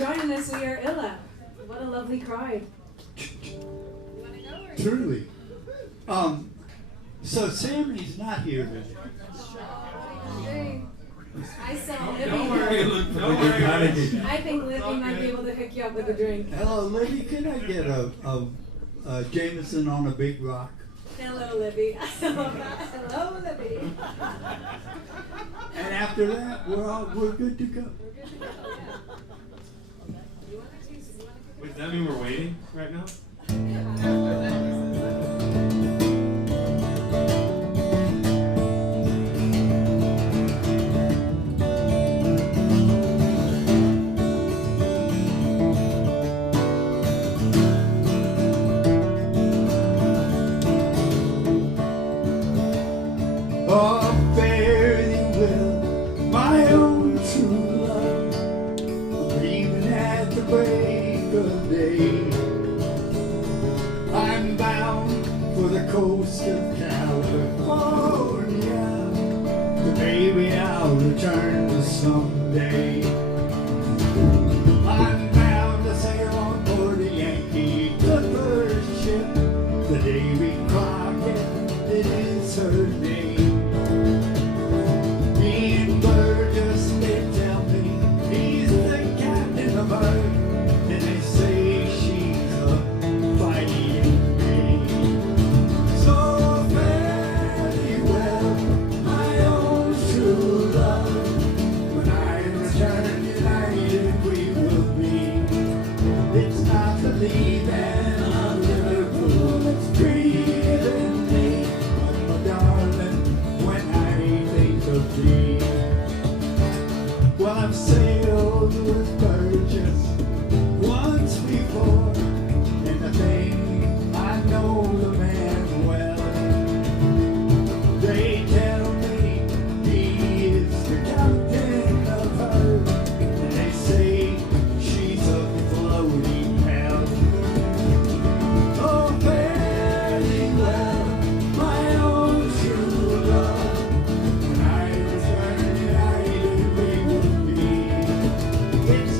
joining us. We are Ulla. What a lovely crowd. Truly. So Sammy's not here today. I saw Libby. Don't worry. I think Libby might be able to hook you up with a drink. Hello, Libby. Can I get a Jameson on a big rock? Hello, Libby. Hello, Libby. And after that, we're good to go. Wait, does that mean we're waiting right now? Oh, fare thee well, my own true love. I'm leaving at the break of day. I'm bound for the coast of California, but baby I'll return someday. I'm bound to sail on board a Yankee clipper ship, the Davy Crockett, it is her name. Me and Burgess, they tell me he's the captain of her, and they say she's a fighting maid. So fare thee well, my own true love. When I return united we will be. It's not the leaving of Liverpool that's breathing me, but my darling, when I think of thee. Well, I've sailed with Burgess once before, and I think I know the man well. They tell me he is the captain of her, and they say she's a floating hell. Oh, fare thee well, my own true love. When I return united we will be. It's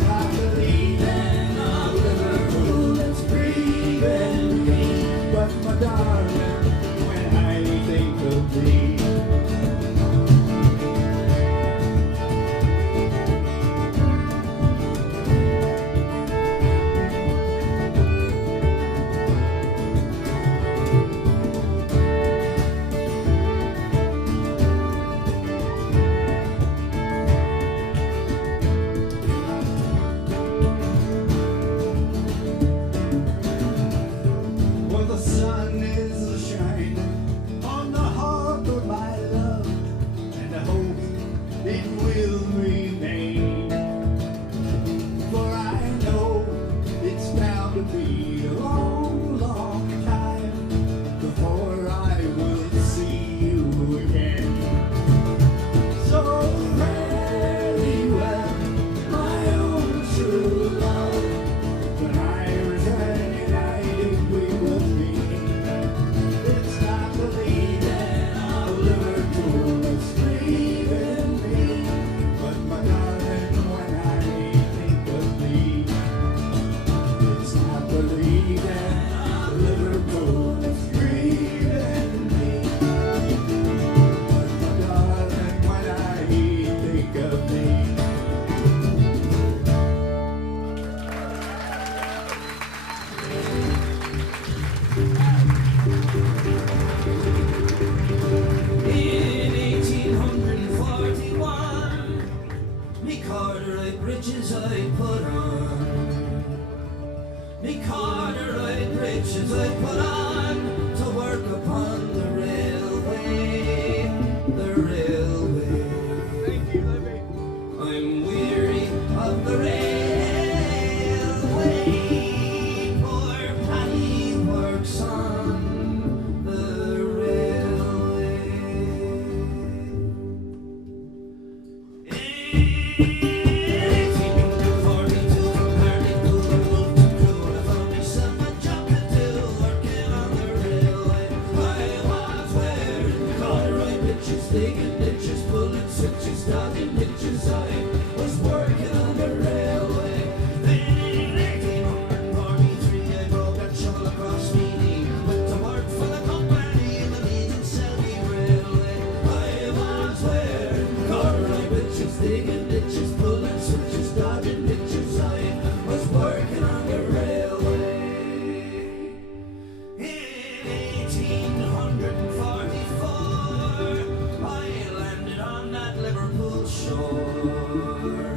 shore.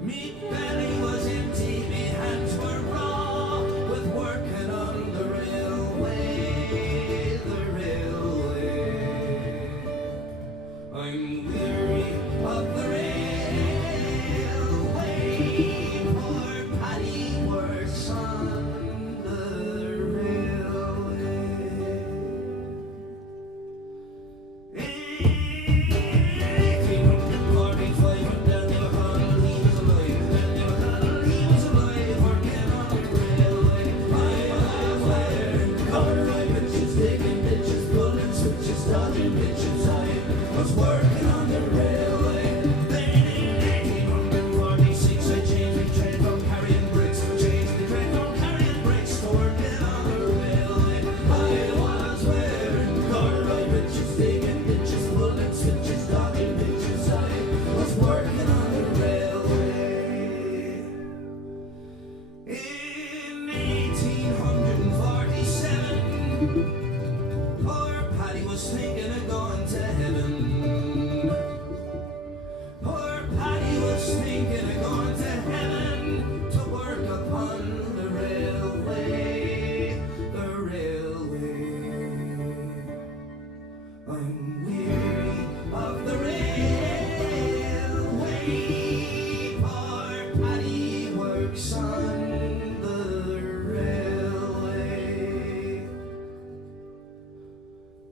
Me belly was empty, me hands were raw, with working on the railway, the railway. I'm weary of the railway, poor Paddy works on the railway. 1845 when Daniel Connell, he was alive. Daniel Connell, he was alive, working on the railway. I was there, corduroy bitches, digging ditches, pulling switches, dodging bitches. I was working on the railway. Then in 1846 I changed my trade from carrying bricks, changed the trade from carrying bricks to working on the railway. I was wearing corduroy bitches, digging ditches, pulling switches, dodging bitches. I was working on the railway. In 1847, poor Paddy was thinking of going to heaven. Poor Paddy was thinking of going to heaven to work upon the railway, the railway. I'm weary of the railway. Poor Paddy works on the railway.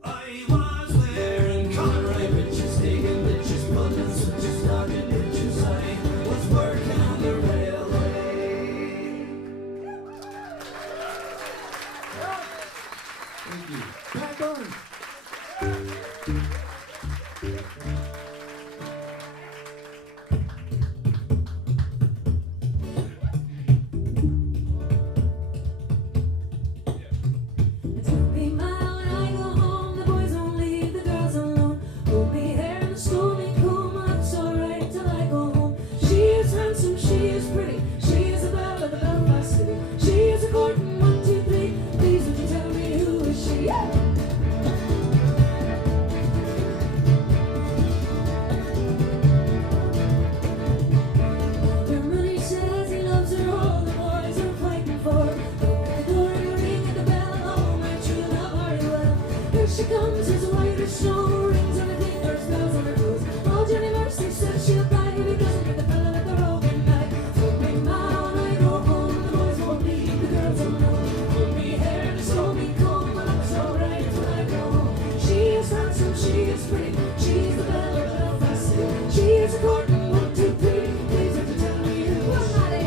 I was wearing corduroy bitches, digging ditches, pulling switches, dodging ditches. I was working on the railway. Thank you. Back on. It's gonna be mine when I go home. The boys won't leave the girls alone. Hold me hair and scold me cool. My life's alright till I go home. She is handsome, she is pretty. She is the belle of the Belfast city. She is a Gordon 1, 2, 3. Please would you tell me who is she? Yeah. Your money says he loves her, all the boys are fighting for her. Look at the door and the ring at the bell. Oh, my true love, are you well? Here she comes, as white as snow. Rings on her fingers, bells on her toes. Oh, Jenny Mercy says she'll die if he doesn't get the fella with the roving back. Hold me now when I go home. The boys won't leave the girls alone. Hold me hair and scold me cold. My life's alright till I go home. She is handsome, she is pretty. She's the belle of the Belfast city. She is a Gordon 1, 2, 3. Please would you tell me who I'm not in.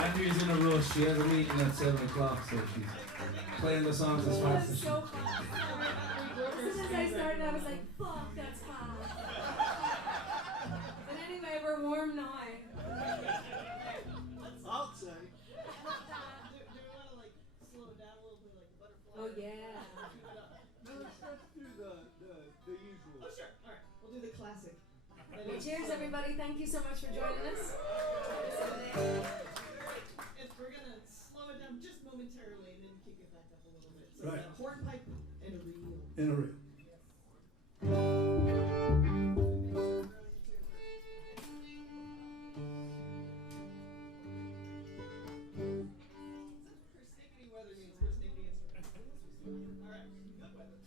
Andrea's in a rush. She has a meeting at 7 o'clock, so she's playing the songs as fast as she So fast. As soon as I started, I was like, fuck, that's fast. But anyway, we're warm now. Okay, cheers, everybody. Thank you so much for joining us. We're gonna slow it down just momentarily and then kick it back up a little bit. So Right. we got a hornpipe and a reel. In a reel. Persnickety weather means persnickety instruments. All right, good weather.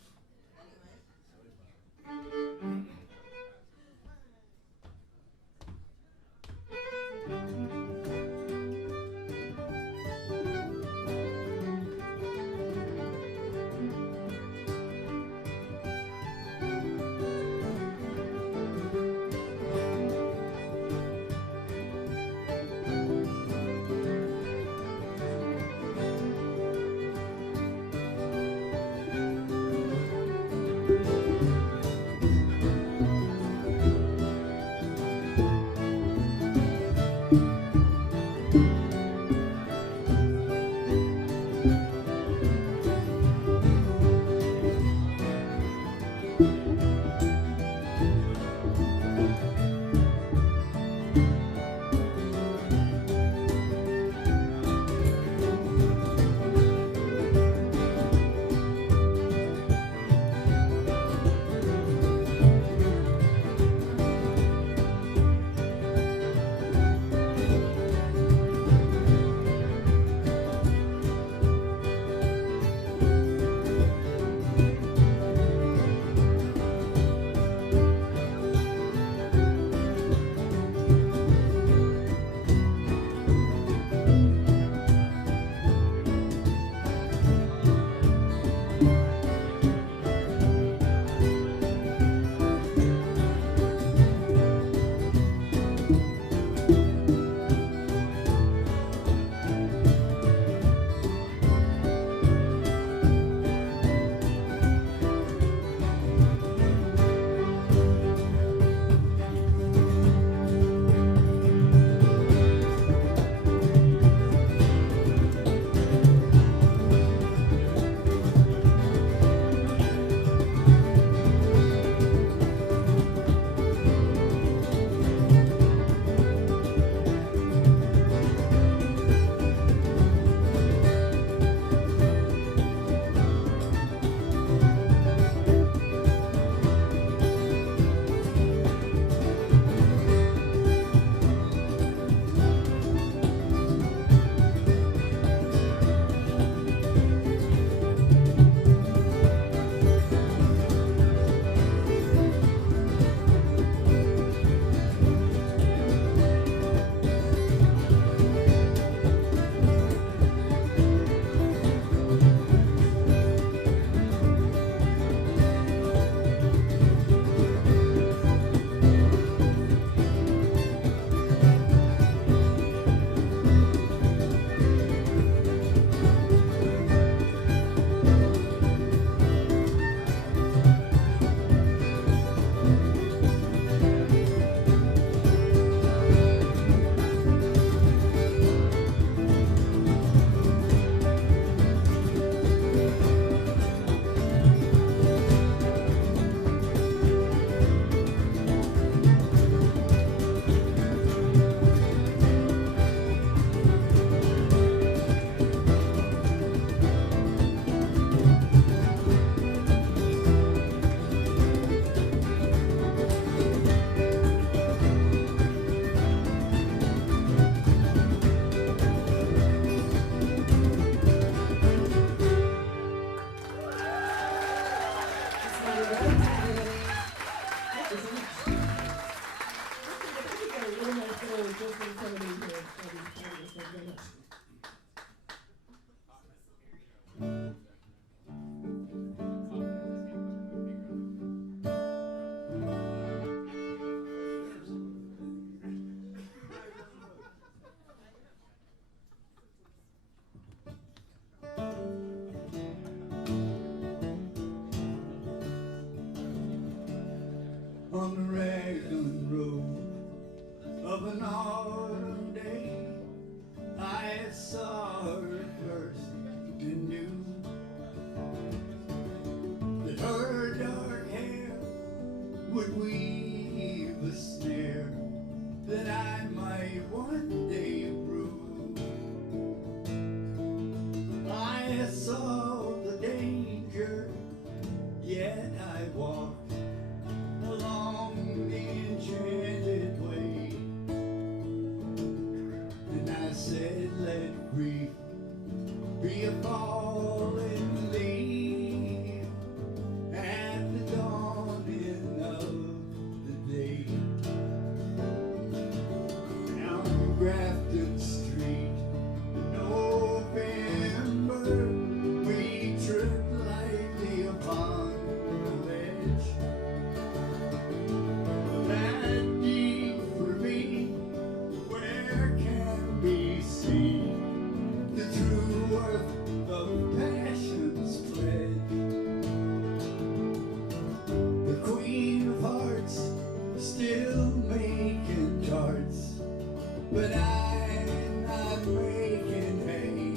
On the Raglan Road of an autumn day, I saw her first and knew that her dark hair would weave a snare said, let grief be a falling leaf and the dawning of the day. Down Grafton Street, November, we tripped lightly upon the ledge. That deep ravine where can be seen the true worth of passion's pledge. The Queen of Hearts still making charts, but I'm not making hay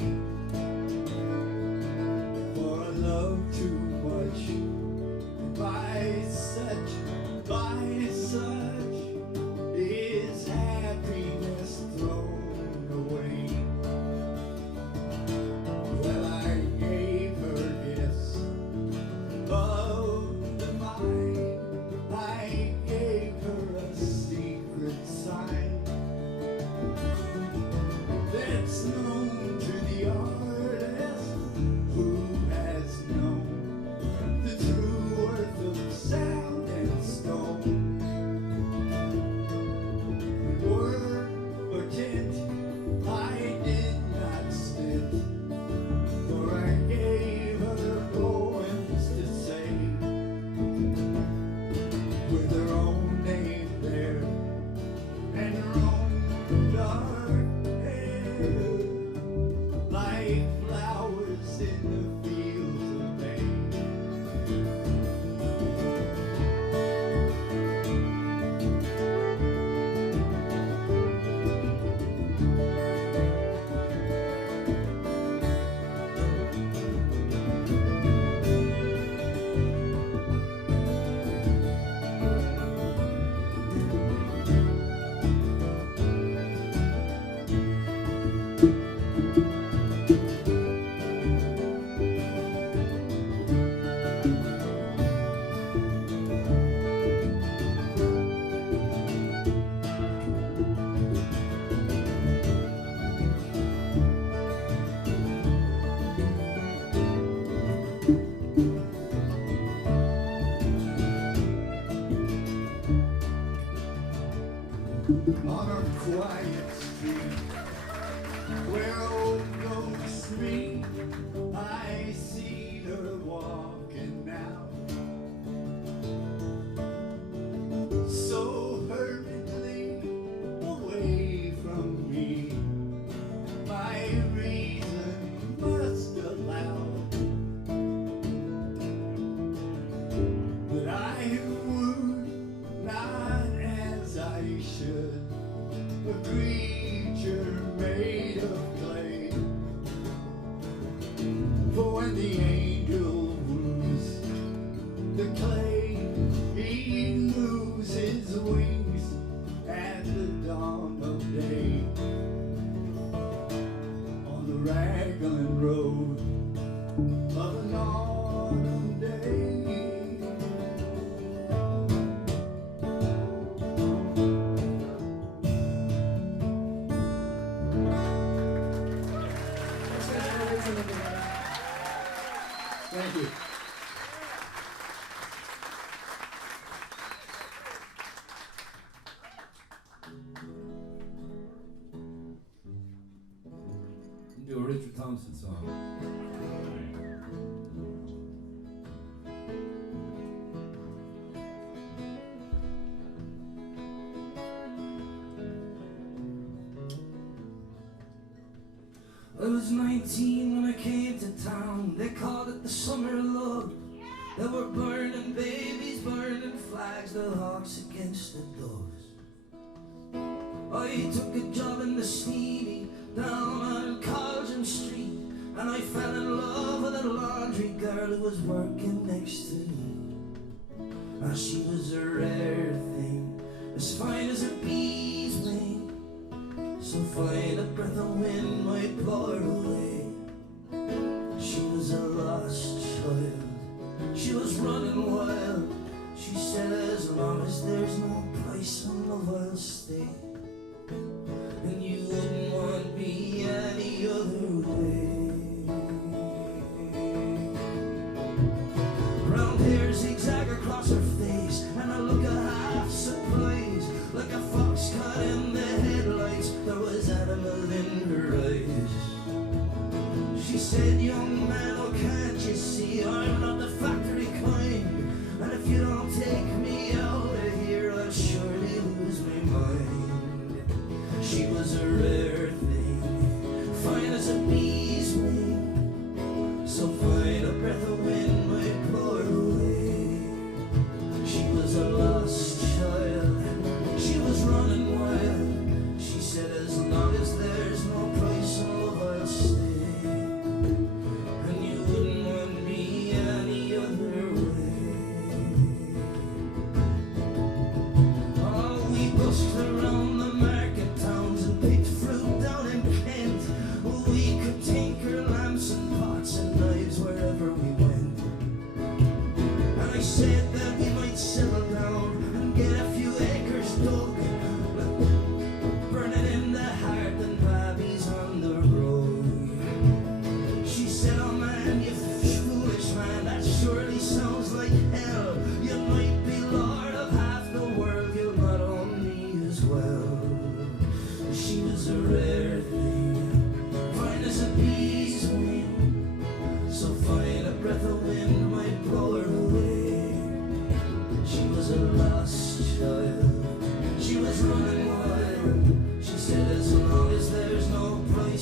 for a love too much. And by such is happiness thrown away. Well, I gave her gifts of the mind. I gave her a secret sign that's known to the artist who has known the true worth of sound and stone. Word or tint I did not stint, for I gave her poems to say, with her own name there and her own dark hair, like flowers in the fields of May. On a quiet street where old folks meet, I see her walking now, so hurriedly away from me. My reason must allow that I would not, as I should, a creature made of clay. For when the angel woos the clay, he loses wings at the dawn of day. On the Raglan road of an autumn day. Thank you. Do a Richard Thompson song. I was 19 when I came to town. They called it the summer of love. There were burning babies, burning flags, the hawks against the doves. I took a job in the steamy down on Colgin Street, and I fell in love with a laundry girl who was working next to me. And she was a rare thing, as fine as a bee's wing. So fine a breath of wind might blow her away. She was a lost child, she was running wild. She said, as long as there's no price on love, I'll stay. And you wouldn't want me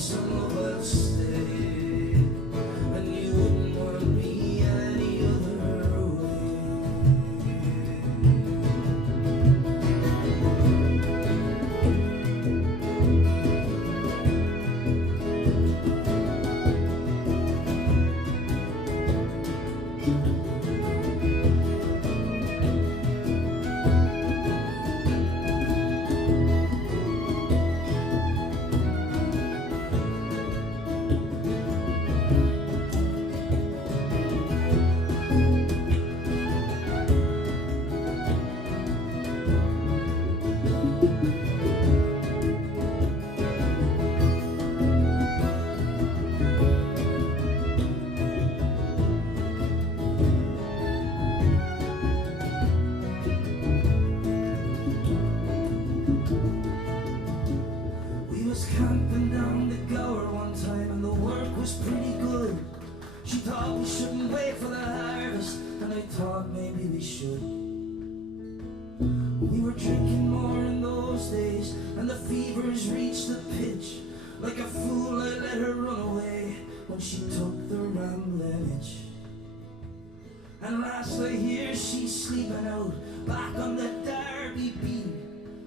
price on love I'll stay, and you wouldn't want me any other way. We was camping down the Gower one time and the work was pretty good. She thought we shouldn't wait for the harvest, and I thought maybe we should. We were drinking more in those days, and the fevers reached the pitch. Like a fool I let her run away when she took the rambling itch. And last I hear she's sleeping out back on the Derby beat,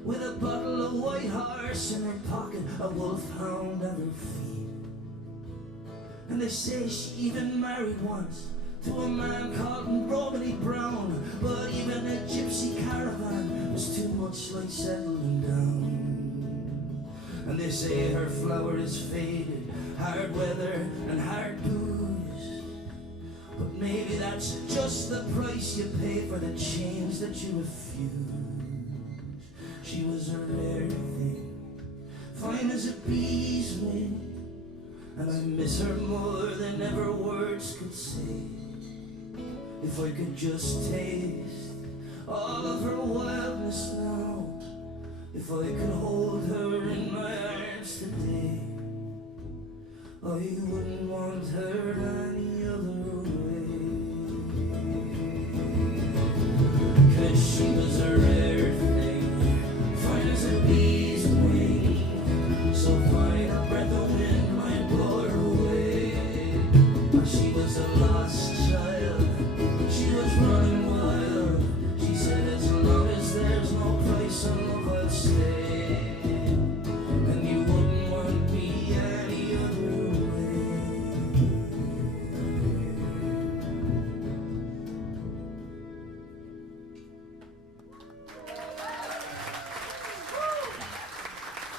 with a bottle of white horse in her pocket, a wolfhound at her feet. And they say she even married once to a man called Romany Brown, but even a gypsy caravan was too much like settling down. And they say her flower is faded, hard weather and hard booze, but maybe that's just the price you pay for the change that you refuse. She was a rare thing, fine as a bee's wing, and I miss her more than ever words could say. If I could just taste all of her wildness now, if I could hold her in my arms today, I wouldn't want her any other way. 'Cause she was a rare thing, fine as a bee's wing, so fine a breath of wind might blow her away. She was a lost child, she was running wild. She said as long as there's no price on love I'll stay, and you wouldn't want me any other way.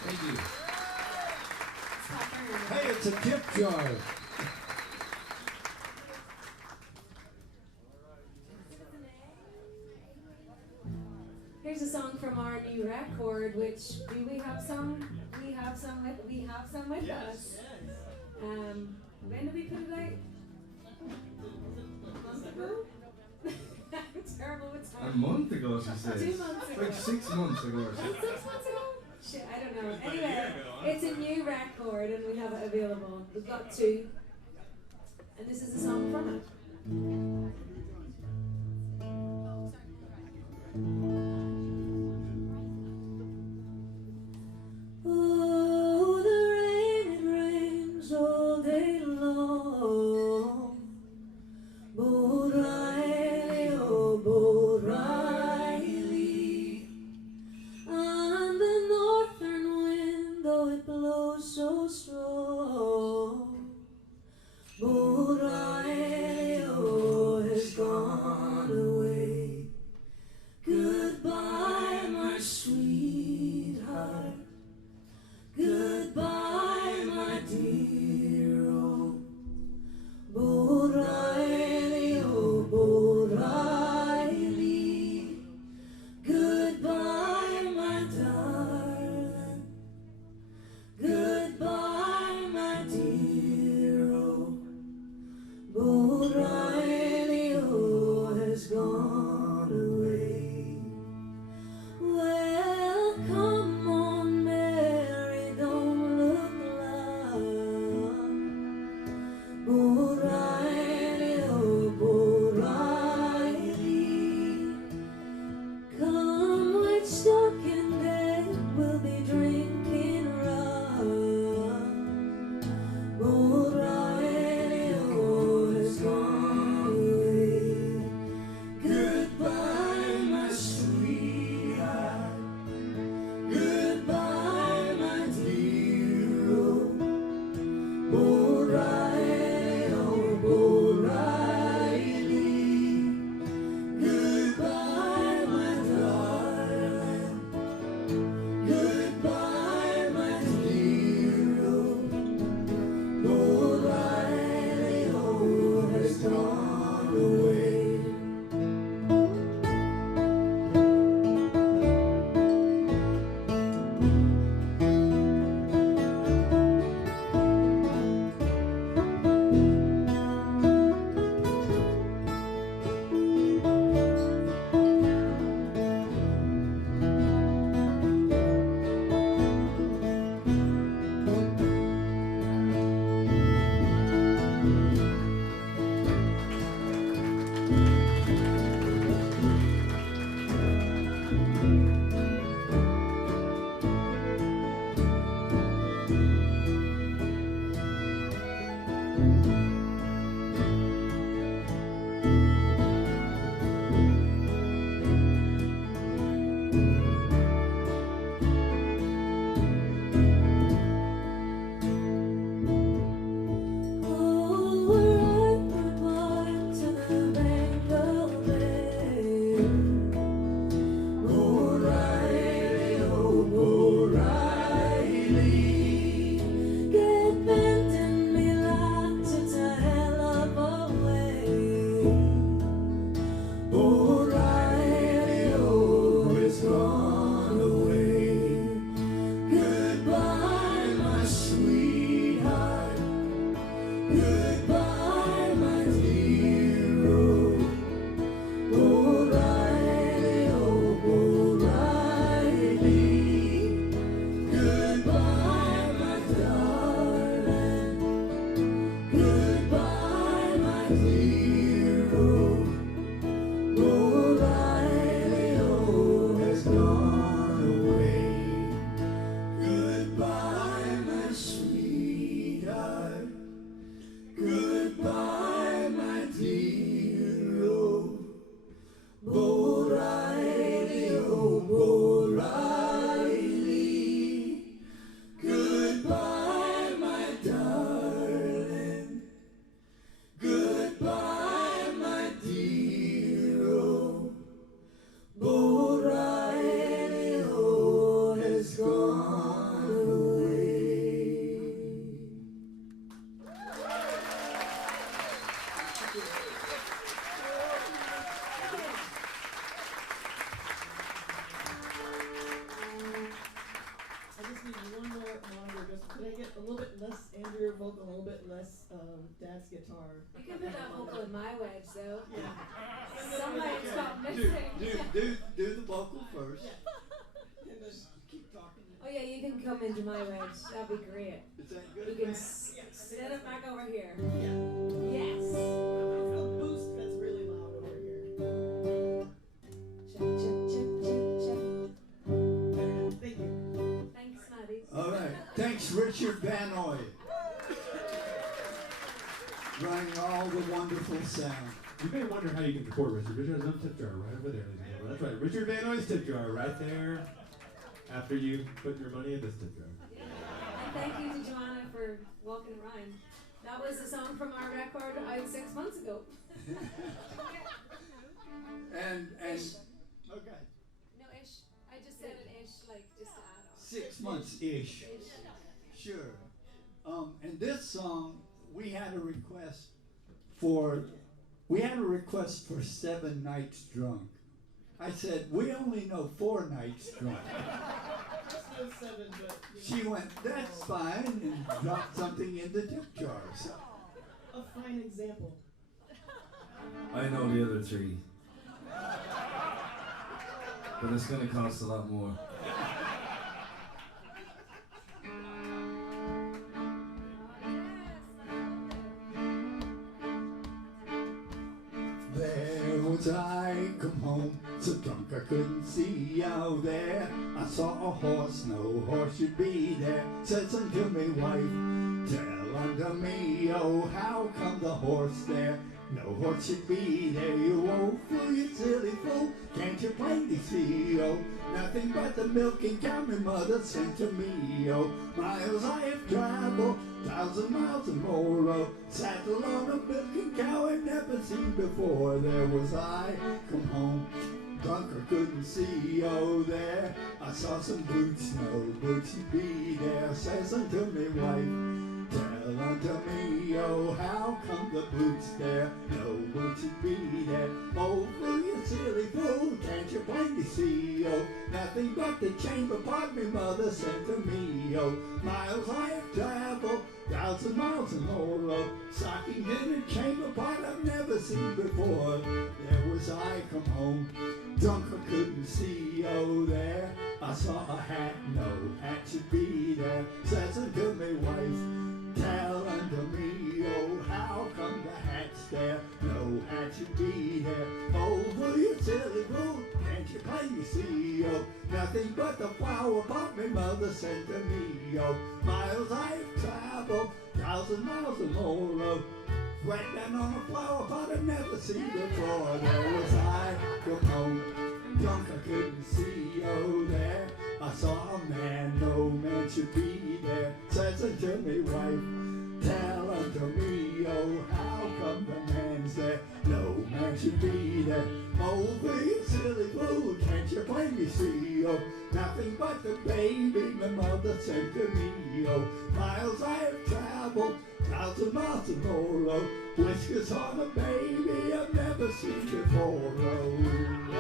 Thank you. Hey, it's a tip jar. Here's a song from our new record, which do we have some? We have some with us. When did we put it out? A month ago? I'm terrible with A time. month ago, she says. 2 months ago. Like 6 months ago or Was something. it 6 months ago? Shit, I don't know. About a Anyway, year ago, huh? it's a new record and we have it available. We've got 2. And this is a song from it. Oh, the rain, it rains all day long. Bold Riley, oh, Bold Riley. And the northern wind, though it blows so strong, Bold Riley, oh, has gone away. Goodbye. vocal, a little bit less dad's guitar. You can put that vocal in my wedge, though. Yeah. Somebody's got Do, missing. do the vocal first. And then Keep talking. Oh yeah, you can come into my wedge. That'd be great. Is that You good? can man? sit it back over here. yeah. Yes. It's the boost that's really loud over here. Check, check, check, check, check. There you go. Thank you. Thanks, Maddie. All right. Thanks, Richard Van Oy. Running all the wonderful sound. You may wonder how you can support Richard. Richard has no tip jar right over there, ladies and gentlemen. That's right. Richard Van Oy's tip jar right there. After you put your money in this tip jar. And thank you to Joanna for walking around. That was a song from our record out 6 months ago. And Okay. No, ish. I just said it ish, like just to add on. 6 months-ish. Ish. Sure. And this song, we had a request for 7 nights drunk. I said, we only know 4 nights drunk. Just no 7, but She went, that's fine, and dropped something in the tip jar. So, a fine example. I know the other 3. But it's gonna cost a lot more. there was I come home, so drunk I couldn't see out there. I saw a horse, no horse should be there. Says unto me, wife, tell unto me, oh, how come the horse there? No horse should be there, you old fool, you silly fool. Can't you plainly see, oh, nothing but the milking cow my mother sent to me, oh. Miles I have traveled, 1,000 miles and more, oh. Saddle on a milking cow I've never seen before. There was I, come home, drunk I couldn't see, oh, there. I saw some boots, no boots should be there. Says unto me, wife, tell unto me, oh, how come the boots there? No boots should be there. Oh, fool, you silly fool, can't you plainly see, oh, nothing but the chamber pot me mother sent to me, oh. Miles I have traveled, 1,000 miles and more, oh. Stockings in a chamber pot I've never seen before. There was I come home, drunk I couldn't see, oh, there. I saw a hat, no hat should be there. Says unto me, wife, tell unto me, oh, how come the hat's there? No hat should be there. Oh, fool, you silly fool, can't you plainly see, oh, nothing but the flower pot my mother sent to me, oh. Miles I've traveled, 1,000 miles or more, oh. Right down on a flower pot I've never seen before. There was I, come home, drunk I couldn't see, oh, there. I saw a man, no man should be there. Says unto me, wife, tell unto me, oh, how come the man's there? No man should be there. Oh, you silly fool, can't you plainly see, oh, nothing but the baby my mother sent to me, oh. Miles I have traveled, 1,000 miles and more, oh. Whiskers on a baby I've never seen before, oh.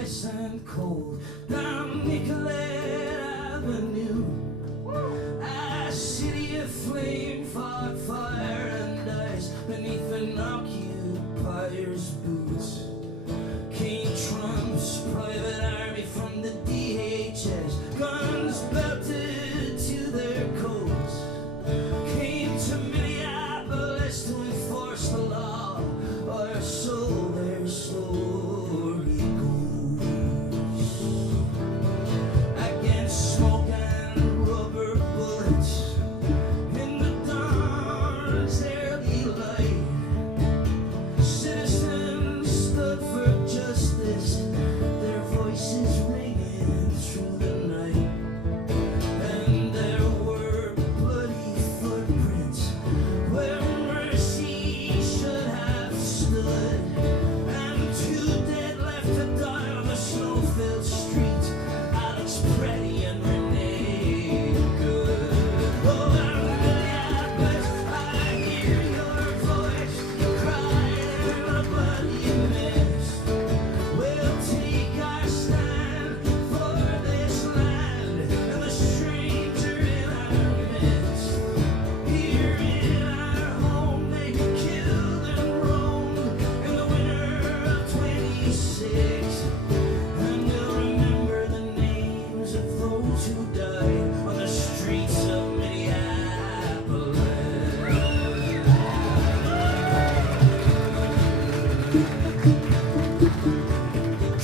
ice and cold down Nicollet Avenue. A city aflame fought fire and ice beneath an occupier's boots. King Trump's private army from the DHS, guns belted to their coats, came to Minneapolis to enforce the law, or so their story goes. Against smoke and rubber bullets in the dawn's early light, citizens stood for justice, their voices ringing through the night. And there were bloody footprints where mercy should have stood, and 2 dead left to die on the snow-filled streets, Alex Pretty and Renee Good. Oh, Minneapolis, I hear your voice crying in the bloody mist. We'll take our stand for this land and the stranger in our midst. Here in our home they killed and roamed in the winter of 26. And we'll remember the names of those who died on the streets of Minneapolis.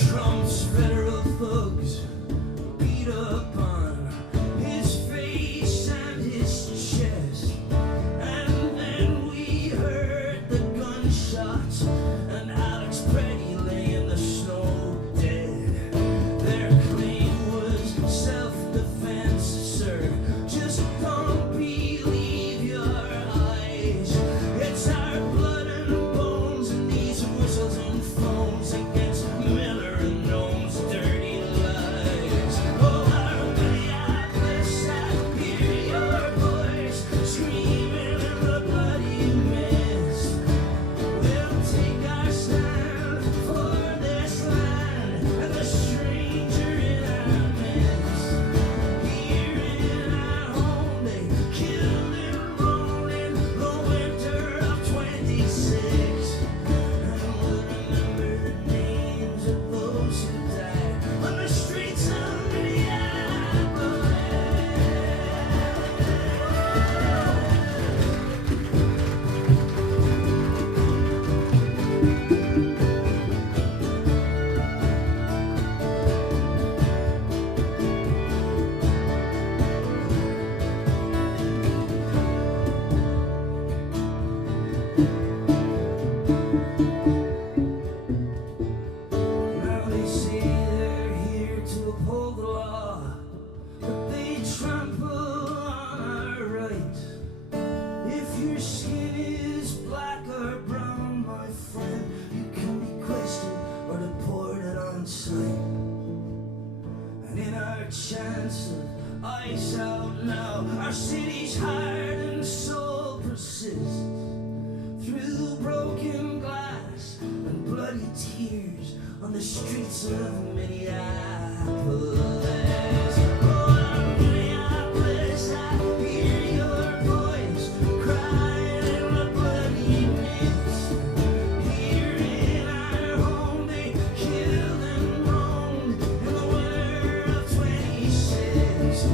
Trump's federal thugs beat up on his face and his chest, and then we heard the gunshots, and Alex Pretty lay in the snow dead. Their claim was self-defense, sir. Just don't believe your eyes. It's our blood and bones and these whistles and foams against Miller and Nome's dirty lies. Oh, our Minneapolis, I hear your voice screaming in the bloody mist. We'll take our stand for this land and the stranger in our midst. Here in our home they killed and rolled in the winter of 26. And we'll remember the names of those who died on the streets of Minneapolis. Now they say they're here to uphold the law, but they trample on our rights. If your skin is black or brown, my friend, you can be questioned or deported on sight. And in our chance of ice out now, our city's heart and soul persist. Through broken glass and bloody tears on the streets of Minneapolis. Oh, Minneapolis, I hear your voice crying in the bloody mist. Here in our home they killed and roamed in the winter of 26.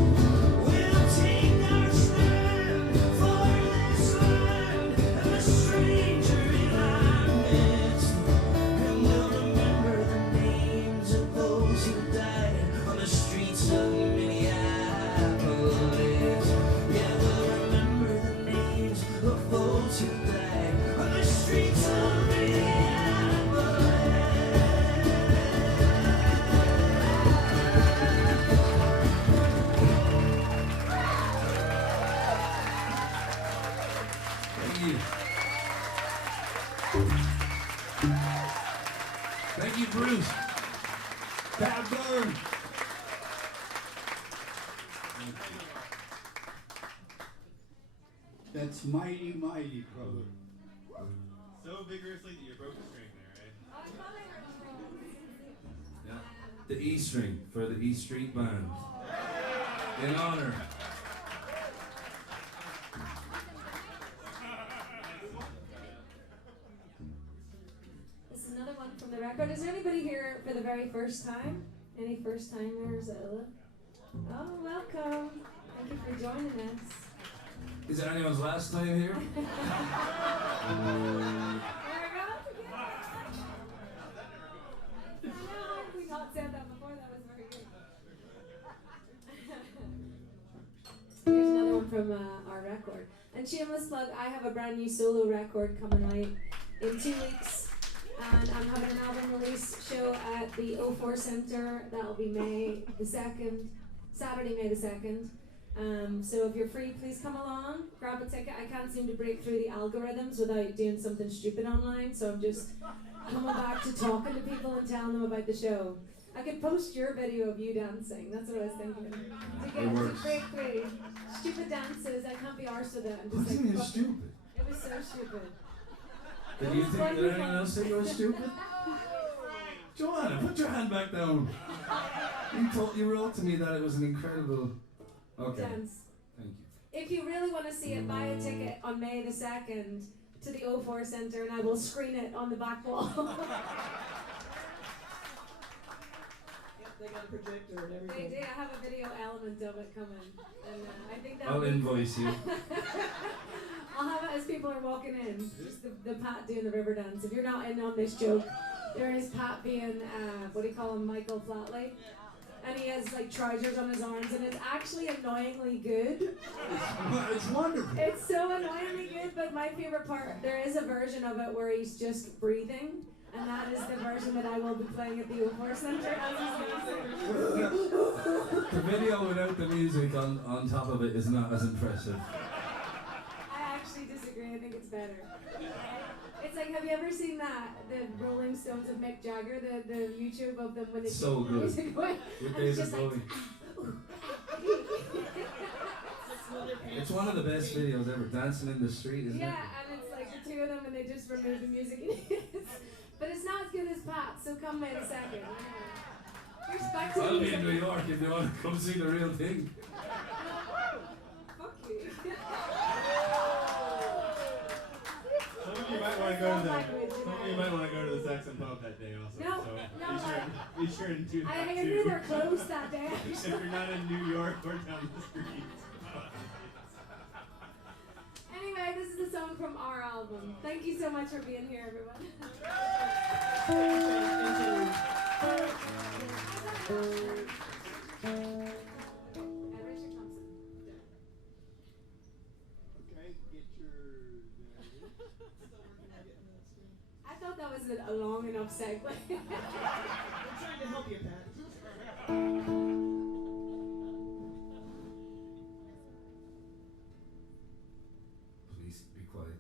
We'll take our stand for this land and the stranger in our midst. And we'll remember the names of those who died on the streets of Minneapolis. Yeah, we'll remember the names of those who died on the streets of Minneapolis. Thank you. Thank you, Bruce. Tab Burn. That's mighty, mighty, brother. So vigorously that you broke the string there, right? Yeah. the E string for the E Street Band. In honor. This is another one from the record. Is there anybody here for the very first time? Any first timers, Ulla? Oh, welcome. Thank you for joining us. Is it anyone's last time here? There we go. I know, we not said that before, that was very good. Here's another one from our record. And shameless plug, I have a brand new solo record coming out in 2 weeks. And I'm having an album release show at the O4 Centre. That'll be May the 2nd, Saturday, May the 2nd. So if you're free, please come along, grab a ticket. I can't seem to break through the algorithms without doing something stupid online, so I'm just coming back to talking to people and telling them about the show. I could post your video of you dancing, that's what I was thinking. To get to break through. Stupid dances, I can't be arsed with it. I'm just Wasn't like, it fuck. stupid? It was so stupid. Did you think that anyone else said you were stupid? Joanna, put your hand back down. You wrote to me that it was an incredible... Okay. Dance. Thank you. If you really want to see it, buy a ticket on May the 2nd to the O4 Centre and I will screen it on the back wall. Yep, they got a projector and They everything. do. I have a video element of it coming. And I think that I'll invoice you. I'll have it as people are walking in. Just the Pat doing the river dance. If you're not in on this joke, there is Pat being, what do you call him, Michael Flatley. And he has like trousers on his arms and it's actually annoyingly good. It's wonderful. It's so annoyingly good, but my favorite part, there is a version of it where he's just breathing. And that is the version that I will be playing at the O4 Centre as he's dancing. The video without the music on top of it is not as impressive. I actually disagree. I think it's better. It's like, have you ever seen that? The Rolling Stones of Mick Jagger, the YouTube of them when they So keep the good. music going. With And it's David just like, Bowie. It's one of the best videos ever. Dancing in the street, isn't yeah, it? and it's like the two of them and they just remove the music. But it's not as good as Pat, so come May the 2nd. Respect to I'll be in music. New York if you want to come see the real thing. Fuck you. Some of you might want to go to the Saxon Pub that day also. No, so no, be sure to do that I too. knew they're closed that day. If you're not in New York or down the street. Anyway, this is a song from our album. Thank you so much for being here, everyone. Richard Thompson. Okay, get your. I thought that was a long enough segue. I'm trying to help you, Pat. Please be quiet.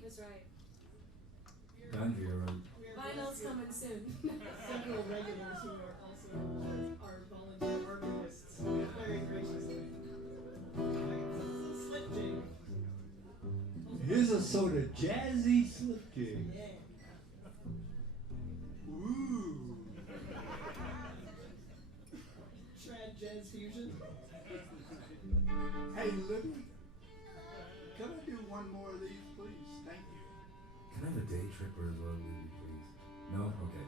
Steve is right. Andrew, you're right. Vinyl's coming soon. Several regulars who are also our volunteer archivists very graciously. Slip jig. Here's a sort of jazzy slip jig. Yeah. Ooh. Trad jazz fusion. Hey, Libby, can I do one more of these, please? Thank you. Can I have a day tripper as well, Lily, please? No? Okay.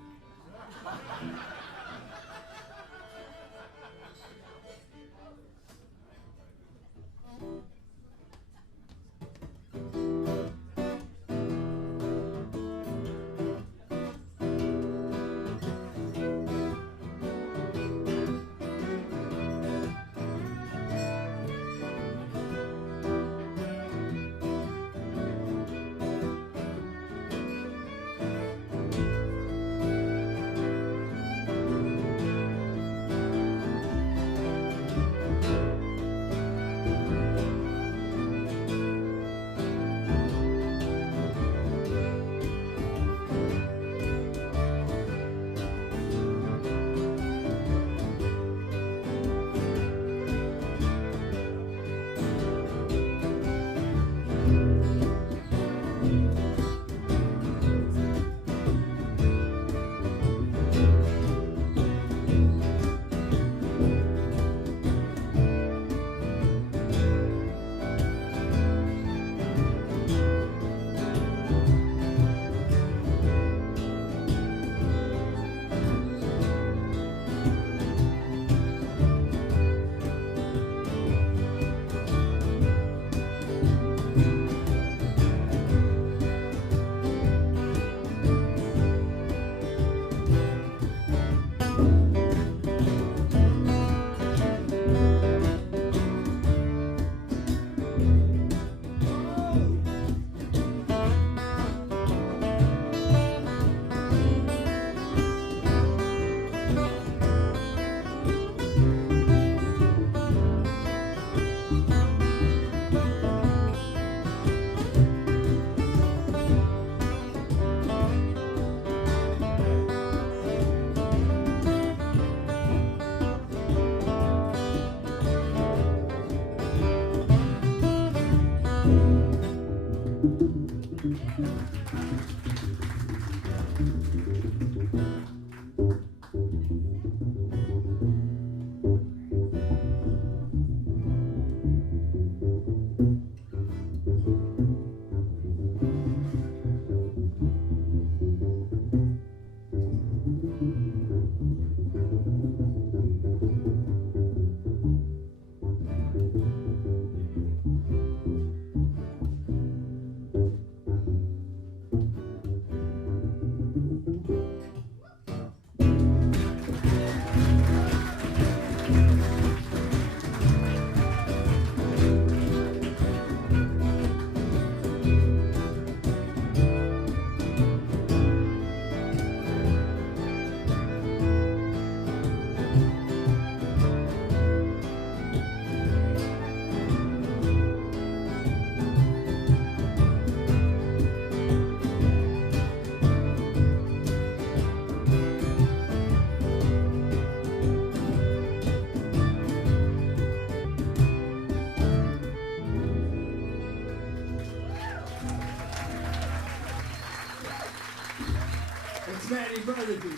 Manny Burnaby.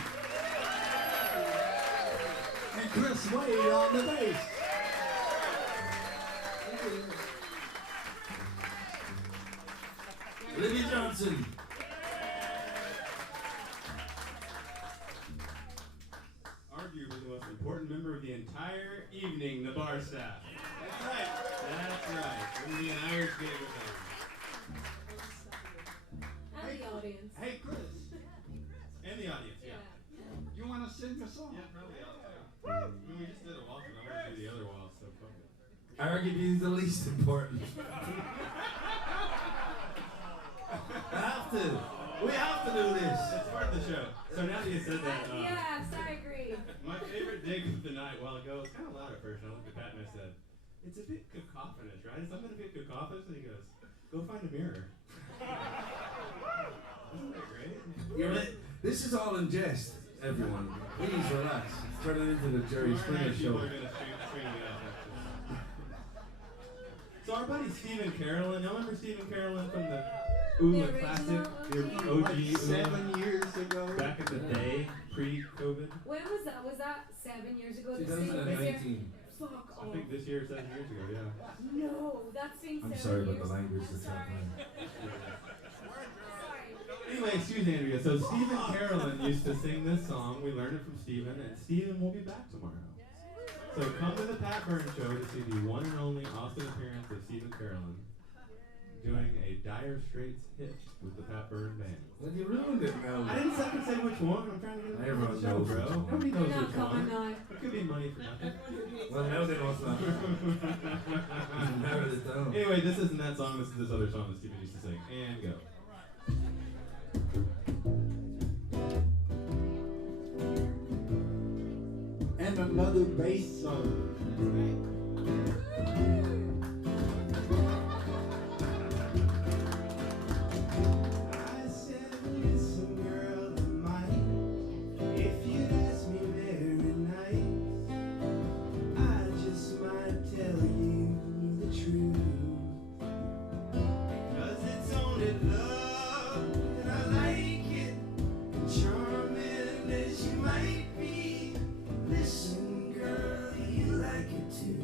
And Chris Wade on the bass. Libby Johnson. Arguably the most important member of the entire evening, the bar staff. That's right. That's right. We're the Irish game with them. And the audience. Hey, Chris, And the audience, yeah. you want to sing a song? Yeah, probably. I mean, we just did a walk, and I want to do the other wall, so fuck it. Arguably the least important. I have to. We have to do this. It's part of the show. So now that you said that, Yes, I agree. my favorite dig of the night a while ago, it was kind of loud at first, and I looked at Pat and I said, it's a bit cacophonous, right? Is something a bit cacophonous? And he goes, go find a mirror. This is all in jest, everyone. Please relax. Turn it into the Jerry Springer People show. are gonna scream it out. So our buddy Stephen Carolyn, y'all remember Stephen Carolyn from the Ulla The Classic? original The OG? OG Ulla? 7 years ago. Back in the day, pre-COVID. When was that? Was that 7 years ago? The same 2019. Fuck I off. think this year, 7 years ago, yeah. No, that's saying 7 I'm years. sorry about the language I'm that's sorry. happening. Sorry. Anyway, excuse me, Andrea. So Stephen Carolyn used to sing this song. We learned it from Stephen, and Stephen will be back tomorrow. So come to the Pat Byrne Show to see the one and only Austin appearance of Stephen Carolyn doing a Dire Straits hit with the Pat Byrne Band. Well, you ruined it now. I didn't second say which one. I'm trying to get it Everyone on the show, knows bro. which one. Nobody knows You're not which one. coming on. It could be money for nothing. Well, now they know it's not. You narrowed it down. Anyway, this isn't that song. This is this other song that Stephen used to sing. And go. And another bass song. I said, listen, girl of mine, if you'd ask me very nice, I just might tell you the truth. Cause it's only love, and I like it, and charming as you might be. Listen, girl, you like it too.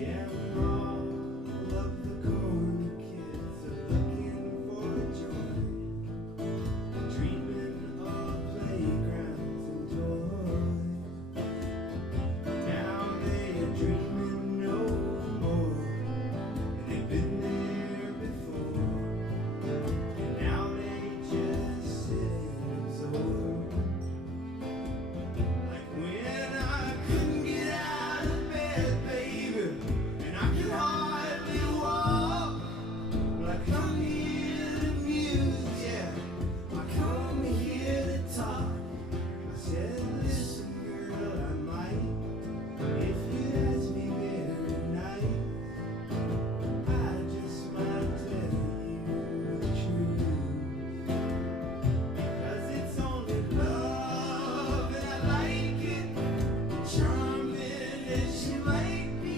Yeah, all of the corny kids are looking for joy, dreaming of playgrounds and toys. Now they are dreaming no more, and they've been there before. And now they just sit and absorb. Like when I couldn't get out of bed, baby, and I could hardly walk. Well, I come here to muse, yeah, I come here to talk. I said, listen, girl, I might, if you ask me very nice, I just might tell you the truth. Because it's only love, and I like it, charming as you might be.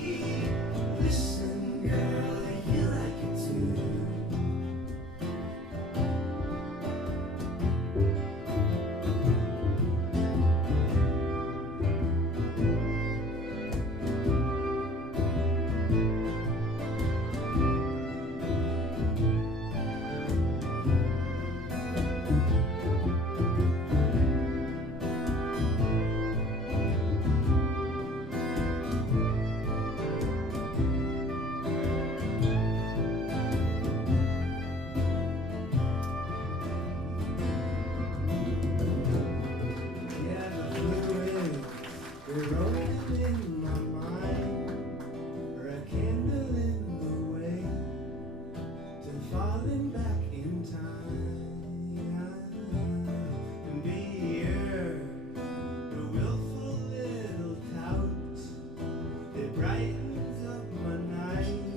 Listen, girl, you like it too. Yeah, the fluid, they're rolling in my mind, or a candle in the way to falling back in time. And be the willful little tout that brightens up my night,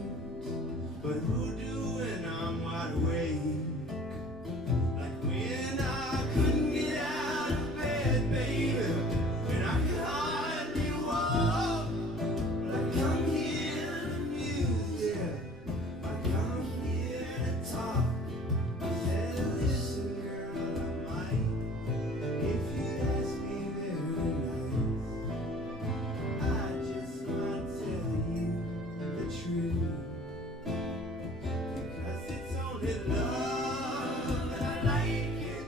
but who do when I'm wide awake? Like when I couldn't get out of bed, baby, when I could hardly walk. Well, I come here to muse, yeah, I come here to talk. I said, listen, girl, I might, if you'd ask me very nice, I just might tell you the truth. Because it's only love, and I like it,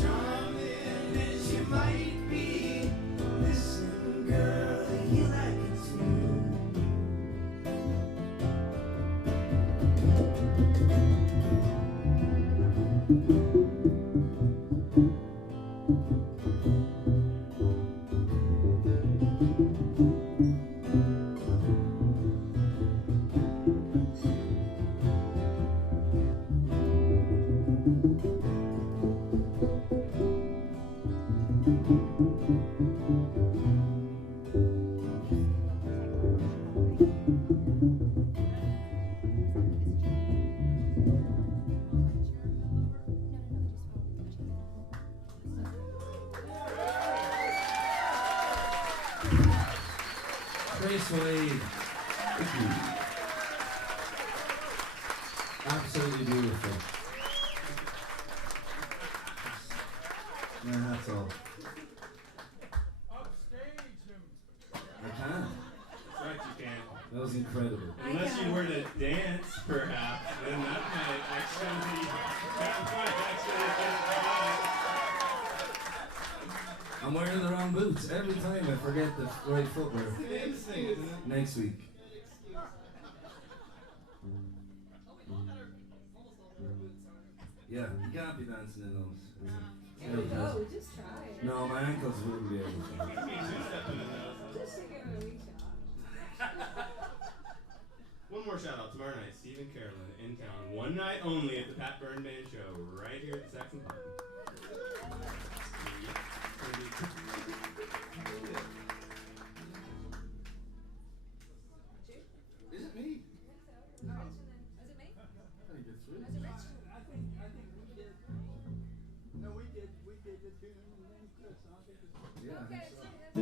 charming as you might be. Listen, girl, you like it too. Chris Wade. Thank you. Absolutely beautiful. Yeah, that's all. Upstage him. I can. That's right, you can. That was incredible. Unless you were to dance, perhaps, then that might actually. I'm wearing the wrong boots. Every time I forget the right footwear. Today's thing, isn't it? Next week. Yeah, you can't be dancing in those. Here we go, just try it. No, my ankles wouldn't be able to. Just to give it a wee shot. One more shout out tomorrow night, Steve and Carolyn in town. One night only at the Pat Byrne Band Show, right here at the Saxon Pub. Is it me? No. Is it me? I think it's Rich. Is it Rich? I think we did. No, we did the tune and then Chris. I think it's Yeah, I Okay, think so. let's go.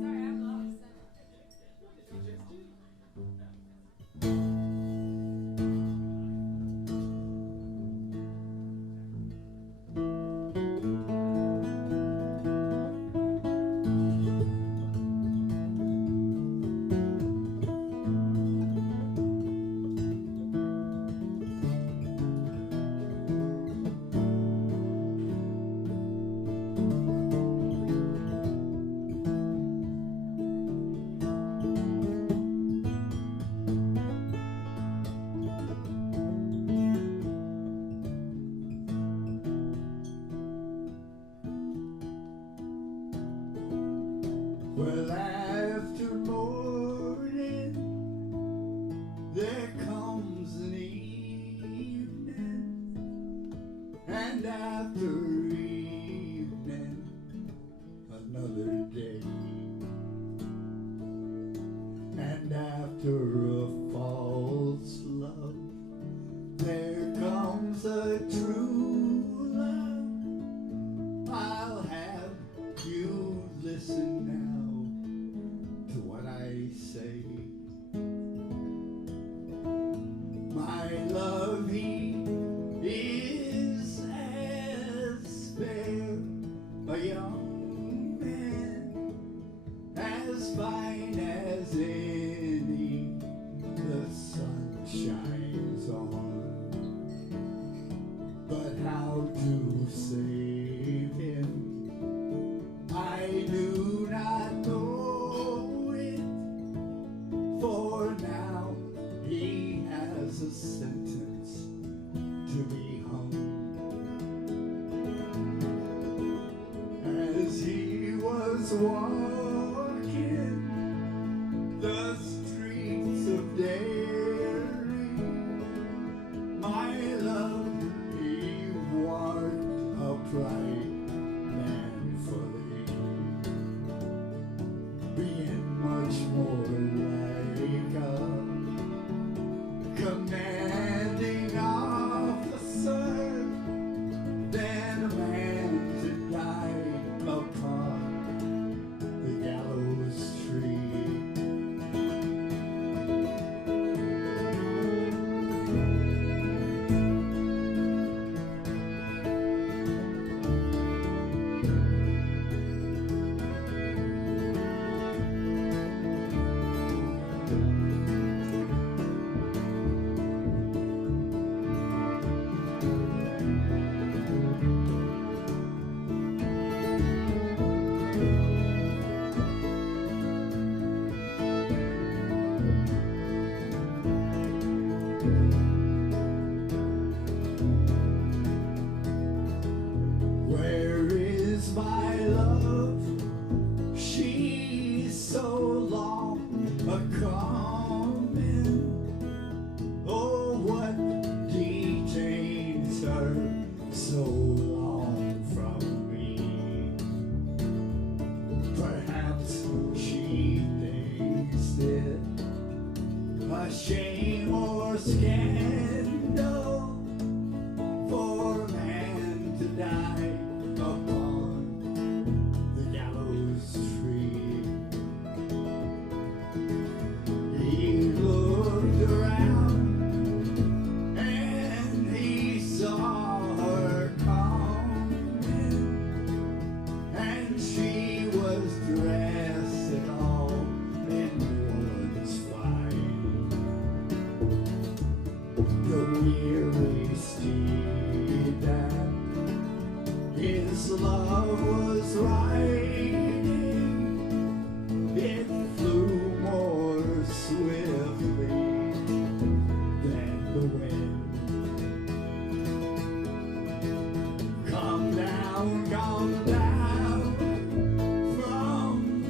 Sorry, I'm lost. Well, after morning, there comes an evening, and after evening, another day, and after a false love, there comes a true love. I'll have you listen now to what I say. My love, he is as fair a young man, as fine as any the sun shines on. But how to save him, I do not know it, for now he has a sentence to be hung. As he was walking the streets of Derry, my love, he walked upright manfully, being much more like a commanding officer than a man to die upon the gallows tree. Where is my love? She's so long a-coming. Oh, what detains her so long from me? Perhaps she thinks it a shame or scandal for a man to die upon the gallows tree. and she was dressed all in one's fine. The weary steed that his love was riding, it flew more swiftly than the wind. Come down from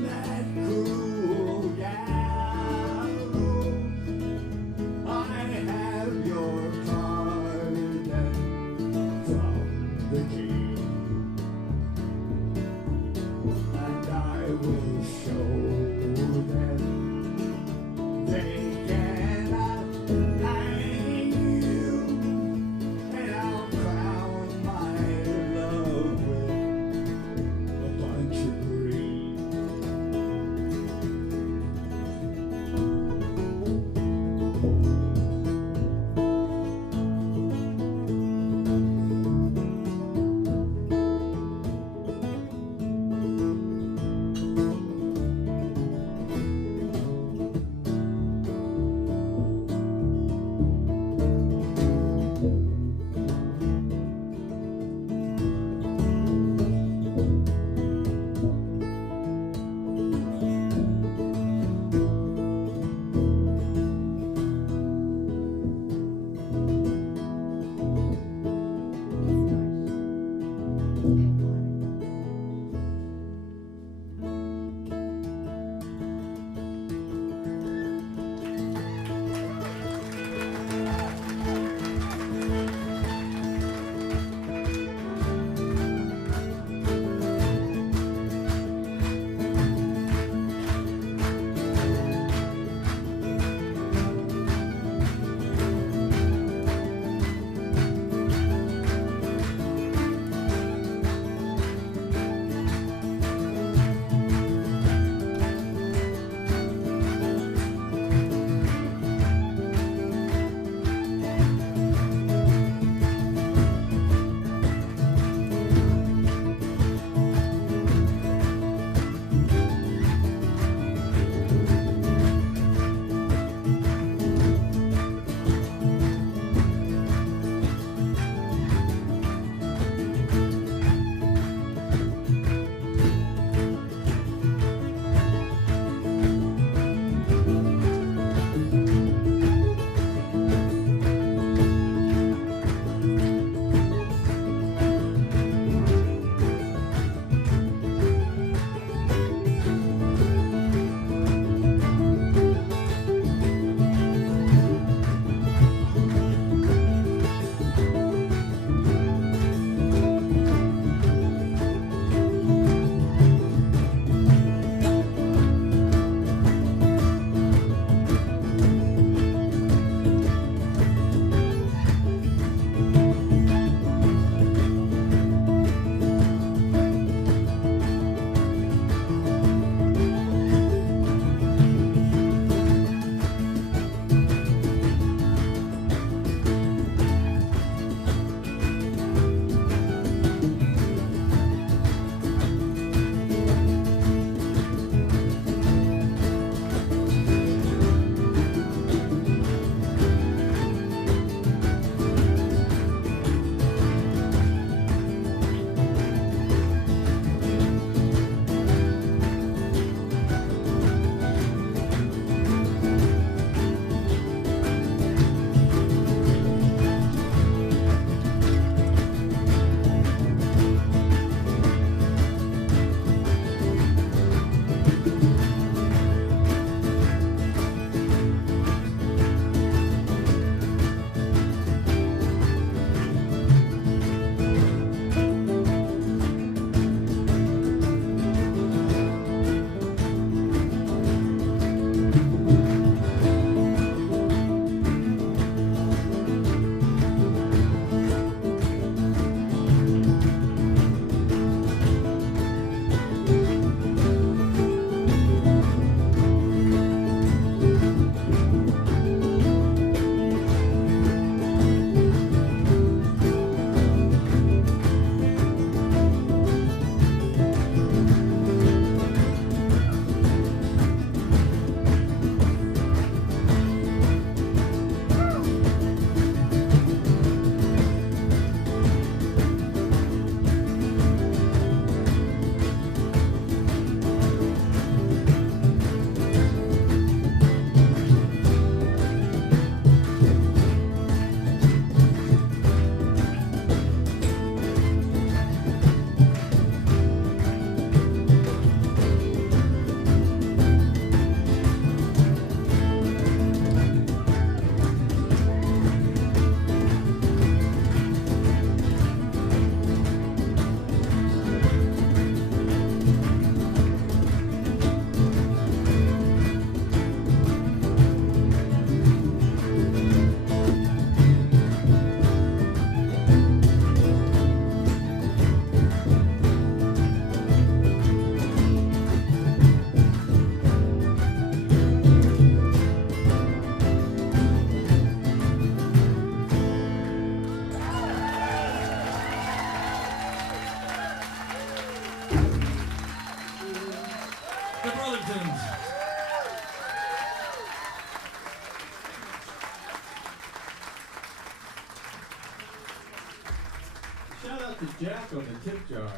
Jack on the tip jar,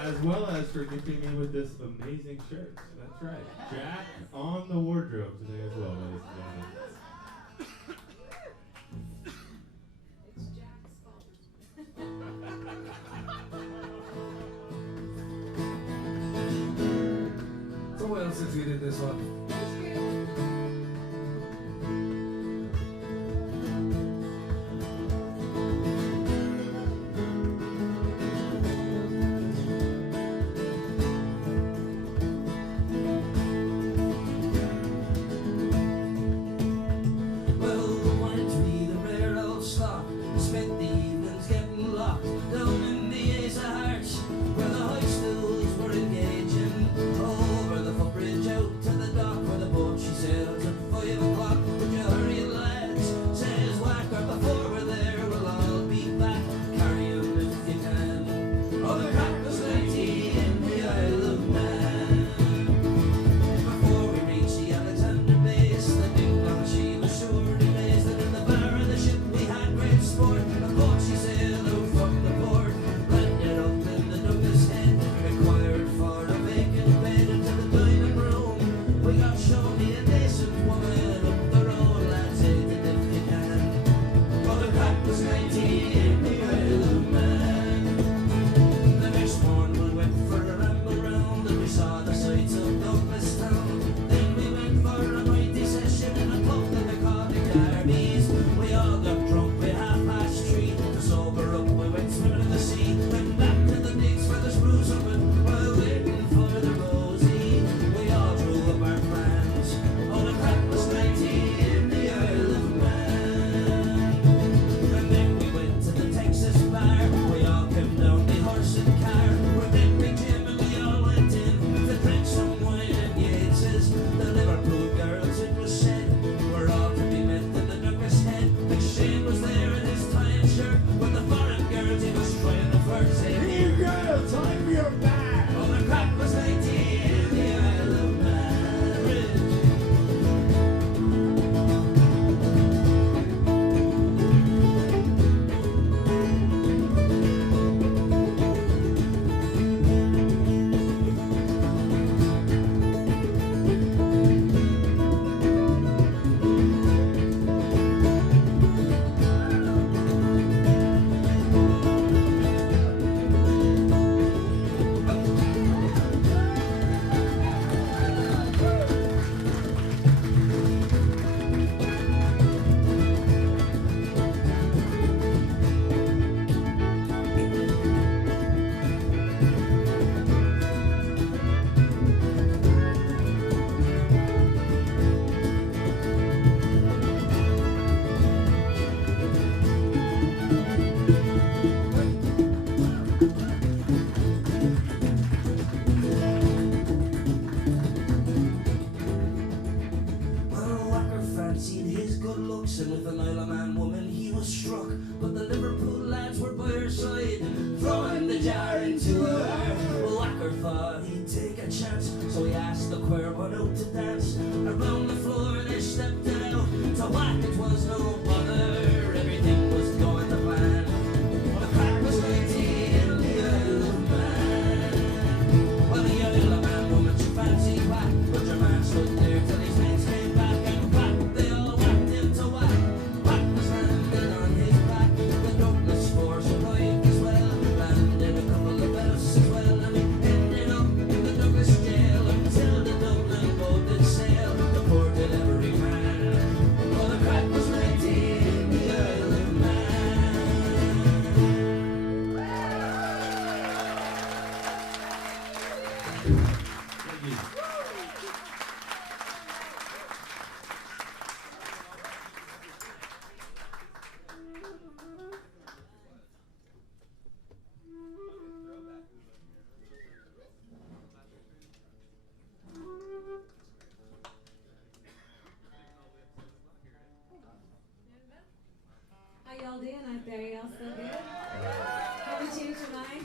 as well as for gifting me with this amazing shirt. That's right. Jack on the wardrobe today as well, ladies and gentlemen. It's Jack's fault. It's a while since we did this one. How y'all doing out there? Y'all still good? Have we changed your mind?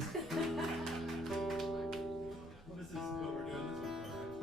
This is what we're doing this one for, right?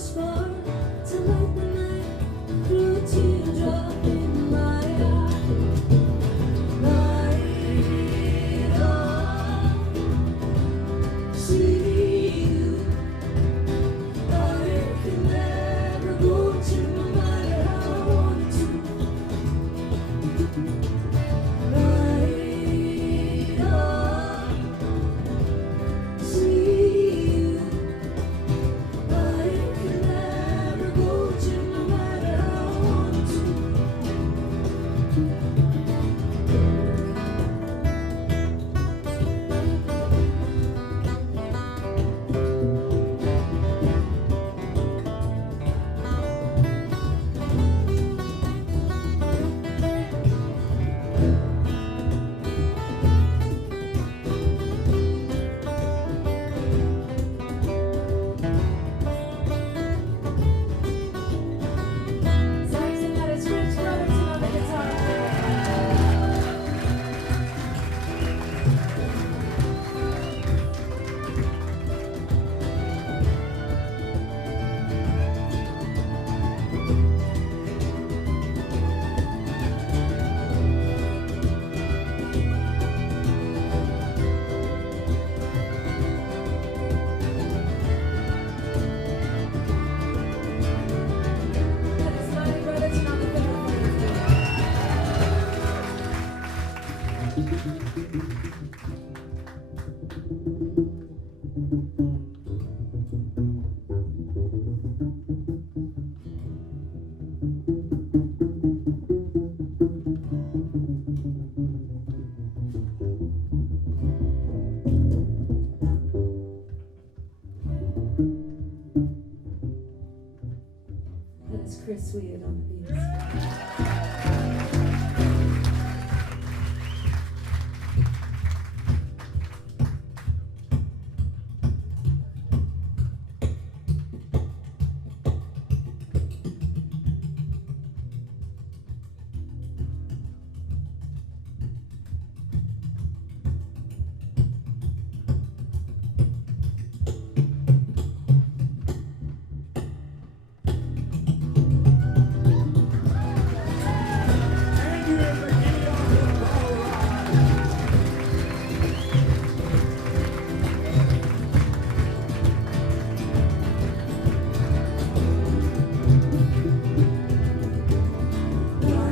this far to light the night through a teardrop in my eye. Light up, see you. I can never go to no matter how I want to. Light up, see you. I can never go to no matter how I want to. Saxon had his French brothers on the guitar. Had his mighty brothers on the fiddle. That is Chris Weird on the beats.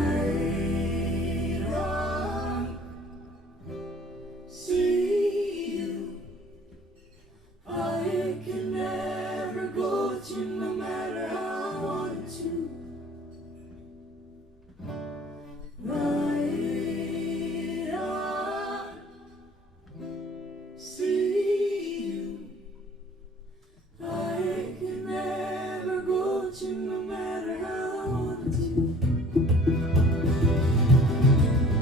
Light up, see you. I can never go with you no matter how I want to. Light up, see you. I can never go with you no matter how I want to.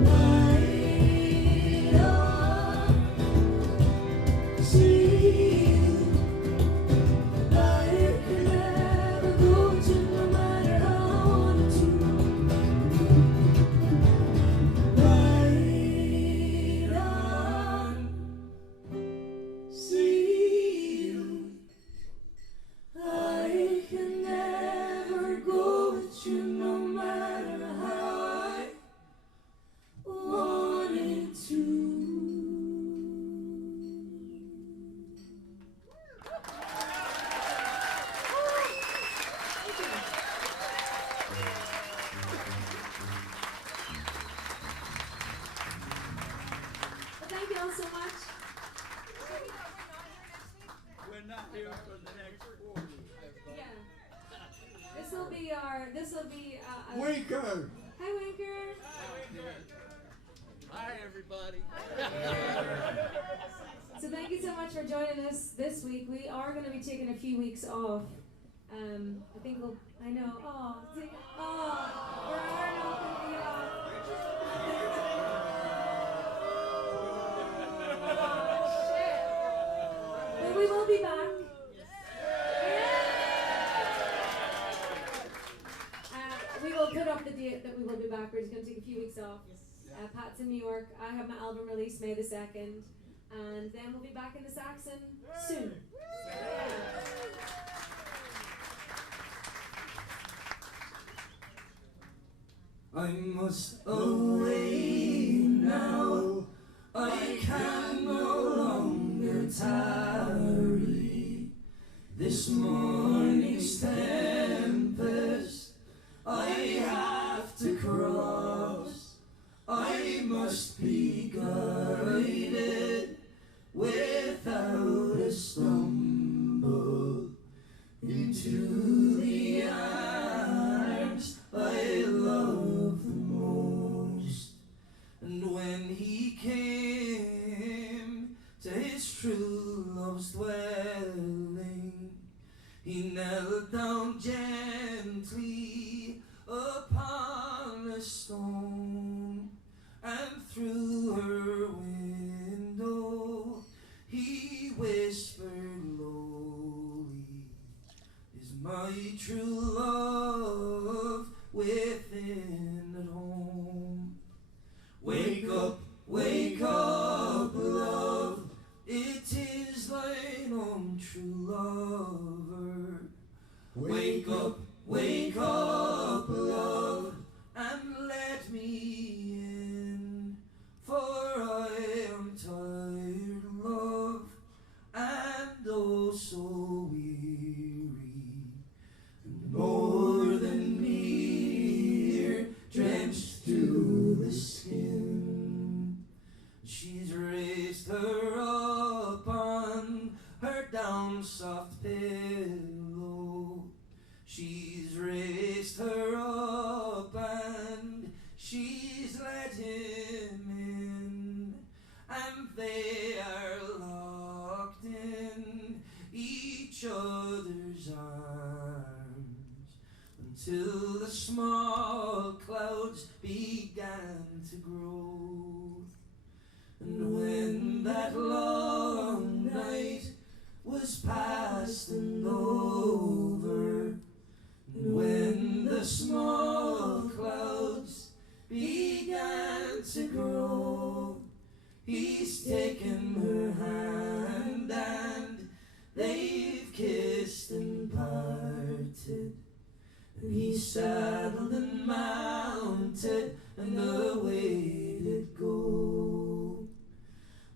Light up, see you. I can never go with you no matter how I want to. Light up, see you. I can never go with you no matter how I wanted to. Well, thank you all so much. We're not here for the next 40. Yeah. This will be Winker! Hi Winker. Hi, everybody. So thank you so much for joining us this week. We are going to be taking a few weeks off. I think we'll. I know. Oh, we're not going to be off. But we will be back. We will put up the date that we will be back. We're just going to take a few weeks off. Pat's in New York. I have my album release May the 2nd. And then we'll be back in the Saxon soon. I must away now. I can no longer tarry. This morning's tempest I have to cross. I must be guided without a stumble into the arms I love the most. And when he came to his true love's dwelling, he knelt down gently upon a stone, and through her window he whispered lowly, "Is my true love within at home? Wake up, love, it is thine own true lover. Wake up, love, and let me in, for I am tired, love, and oh so weary, and more than mere, drenched to the skin. She's raised her up on her down soft pillow. She's raised her up and she's let him in, and they are locked in each other's arms until the small clouds began to grow. And when that long night was past and over, and when the small clouds began to grow, he's taken her hand and they've kissed and parted, and he saddled and mounted and away did go.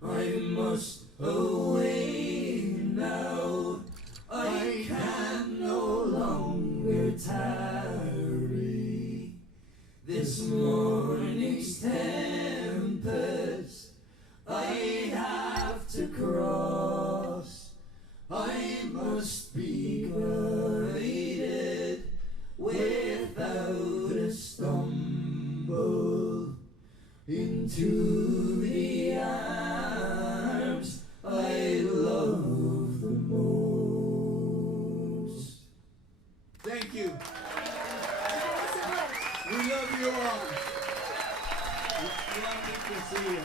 I must away now, I can no longer tarry. This morning's tempest I have to cross. I must be guided without a stumble into the arms I love the most. Thank you. Thanks so much. We love you all. Lovely to see you.